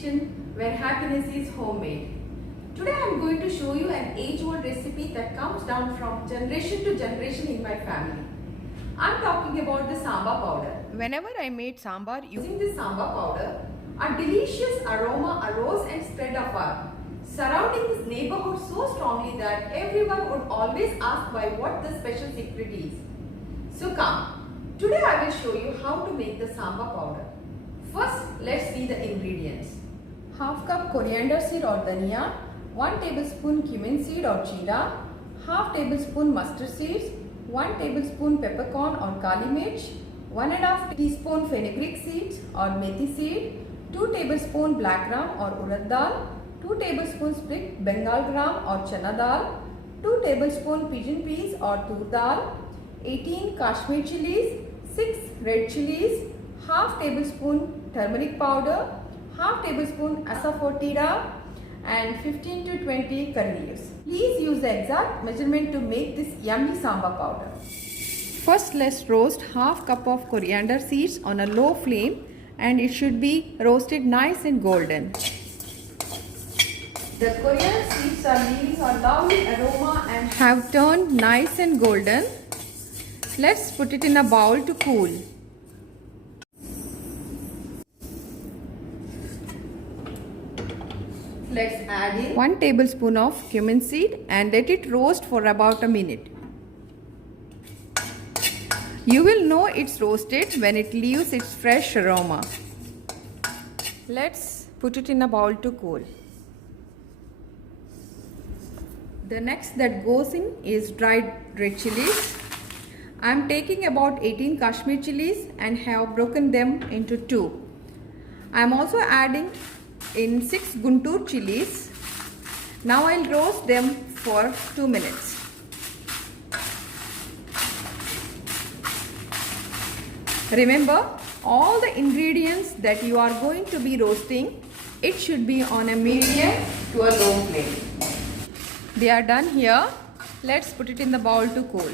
kitchen where happiness is homemade. Today I am going to show you an age-old recipe that comes down from generation to generation in my family. I am talking about the sambar powder. Whenever I made sambar using this sambar powder, a delicious aroma arose and spread afar, surrounding this neighborhood so strongly that everyone would always ask why what the special secret is. So come, today I will show you how to make the sambar powder. First, let's see the ingredients. Half cup coriander seed or dhania, 1 tablespoon cumin seed or jeera, half tablespoon mustard seeds, 1 tablespoon peppercorn or kali mirch, 1.5 teaspoon fenugreek seeds or methi seed, 2 tablespoon black gram or urad dal, 2 tablespoon split Bengal gram or chana dal, 2 tablespoon pigeon peas or tur dal, 18 Kashmir chilies, 6 red chilies, half tablespoon turmeric powder, half tablespoon asafoetida and 15 to 20 curry leaves. Please use the exact measurement to make this yummy sambar powder. First, let's roast half cup of coriander seeds on a low flame, and it should be roasted nice and golden. The coriander seeds are leaving a lovely aroma and have turned nice and golden. Let's put it in a bowl to cool. Let's add in 1 tablespoon of cumin seed and let it roast for about a minute. You will know it's roasted when it leaves its fresh aroma. Let's put it in a bowl to cool. The next that goes in is dried red chilies. I am taking about 18 Kashmir chilies and have broken them into 2. I am also adding in 6 Guntur chilies. Now I'll roast them for 2 minutes. Remember, all the ingredients that you are going to be roasting, it should be on a medium to a low flame. They are done here. Let's put it in the bowl to cool.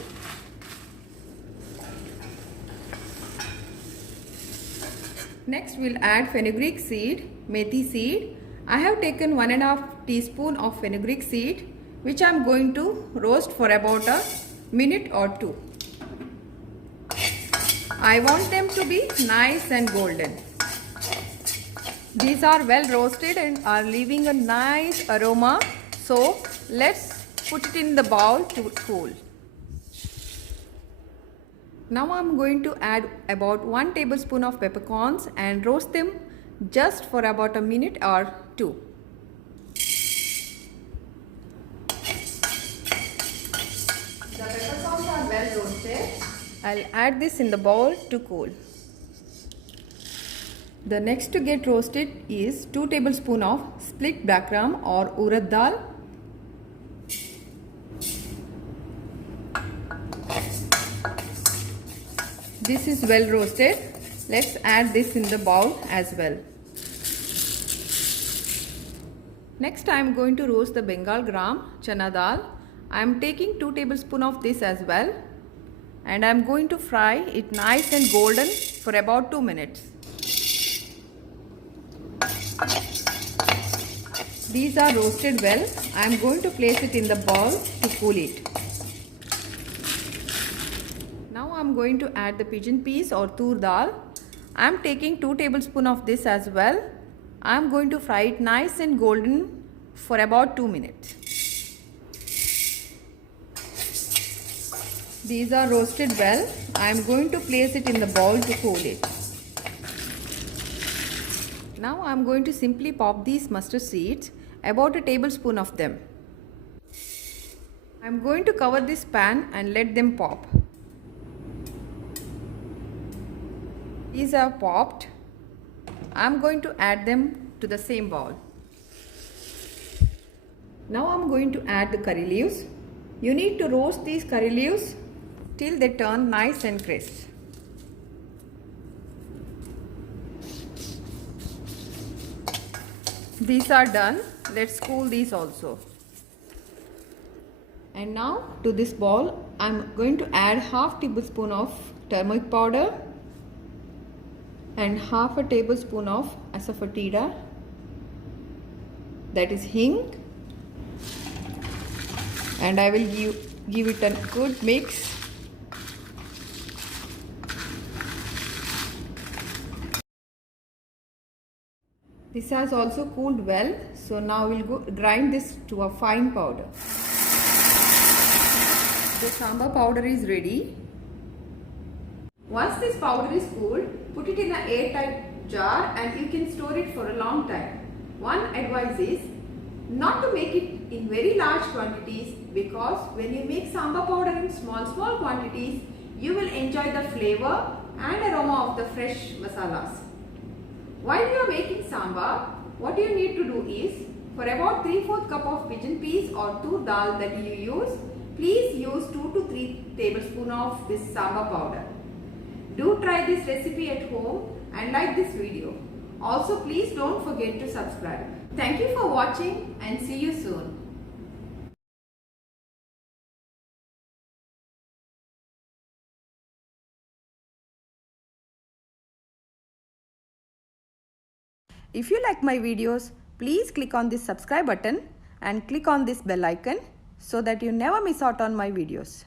Next, we'll add fenugreek seed, methi seed. I have taken 1.5 teaspoon of fenugreek seed, which I am going to roast for about a minute or 2. I want them to be nice and golden. These are well roasted and are leaving a nice aroma. So let's put it in the bowl to cool. Now I am going to add about 1 tablespoon of peppercorns and roast them just for about a minute or 2. The peppercorns are well roasted. I'll add this in the bowl to cool. The next to get roasted is 2 tablespoons of split black gram or urad dal. This is well roasted. Let's add this in the bowl as well. Next I am going to roast the Bengal gram chana dal. I am taking 2 tablespoons of this as well, and I am going to fry it nice and golden for about 2 minutes. These are roasted well. I am going to place it in the bowl to cool it. Now I am going to add the pigeon peas or tur dal. I am taking 2 tablespoons of this as well. I am going to fry it nice and golden for about 2 minutes. These are roasted well. I am going to place it in the bowl to cool it. Now I am going to simply pop these mustard seeds, about a tablespoon of them. I am going to cover this pan and let them pop. These are popped. I am going to add them to the same bowl. Now I am going to add the curry leaves. You need to roast these curry leaves till they turn nice and crisp. These are done. Let's cool these also. And now to this bowl I am going to add half tablespoon of turmeric powder and half a tablespoon of asafoetida that is hing, and I will give it a good mix. This has also cooled well, so now we'll go grind this to a fine powder. The sambar powder is ready. Once this powder is cooled, put it in an airtight jar and you can store it for a long time. One advice is not to make it in very large quantities, because when you make sambar powder in small quantities, you will enjoy the flavor and aroma of the fresh masalas. While you are making sambar, what you need to do is, for about 3/4 cup of pigeon peas or tur dal that you use, please use 2 to 3 tablespoons of this sambar powder. Do try this recipe at home and like this video. Also, please don't forget to subscribe. Thank you for watching and see you soon. If you like my videos, please click on this subscribe button and click on this bell icon so that you never miss out on my videos.